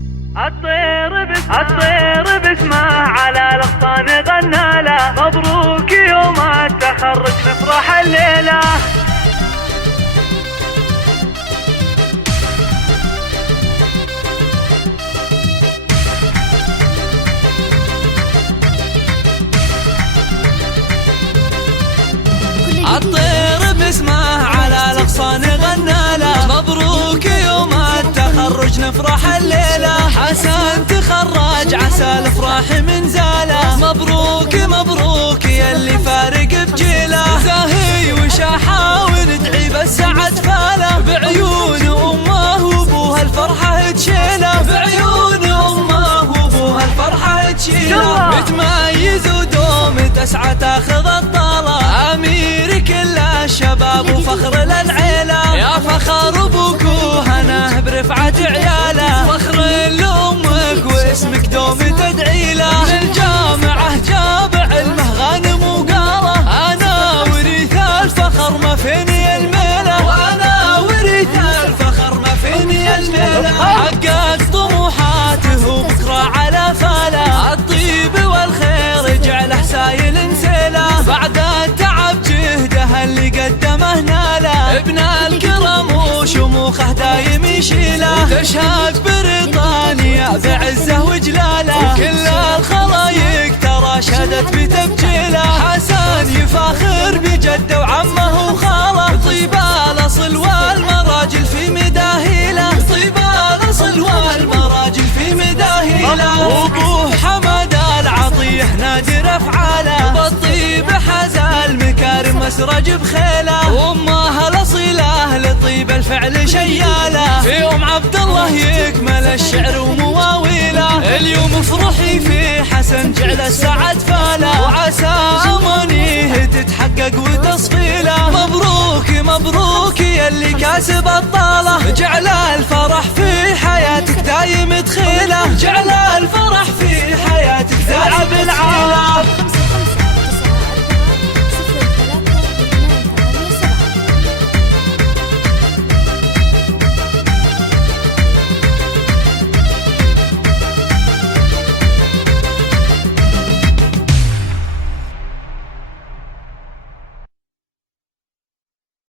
الطير باسمه على الاغصان غنى له، مبروك يوم التخرج نفرح الليله. الطير باسمه على الاغصان غنى له، مبروك يوم التخرج نفرح الليله. حسن تخرج عسى الافراح من زاله، مبروك مبروك يلي فارق بجيله. زاهي وشاحه وندعي بالسعد فاله، بعيون امه وابوها الفرحه تشيله، بعيون امه وابوها الفرحه تشيله. متميز ودوم تسعى تاخذ الطاله، امير كل الشباب وفخر للعيله. يا فخر ابوك وهناه برفعه عياله، فخر لامك واسمك دوم تدعي له. من الجامعه جاب علمه غانم وقاله، انا وريث الفخر ما فيني الميله، وانا وريث الفخر ما فيني الميله. حقق طموحاته وبكره على فاله، الطيب والخير جعله سايل نسيله. بعد التعب جهده اللي قدمه ناله، ابن الكرم وشموخه دايم يشيله. تشهد بريطانيا بعزه وجلاله، وكل الخلايق ترى شهدت بتبجيله. حسن يفاخر بجده وعمه وخاله، طيب الاصل والمراجل في مداهيله، طيب الاصل والمراجل في مداهيله. وابوه حمد العطيه نادر افعاله، بالطيب حاز المكارم مسرج بخيله. وامه الاصيله لطيب الفعل شياله، في يوم عبد الله يكمل الشعر ومواويله. اليوم افرحي في حسن جعل السعد فاله، وعسى امانيه تتحقق وتصفيله. مبروك مبروك يلي كاسب الطاله، جعل الفرح في حياتك دايم تخيله، جعل الفرح في حياتك دايم تخيله.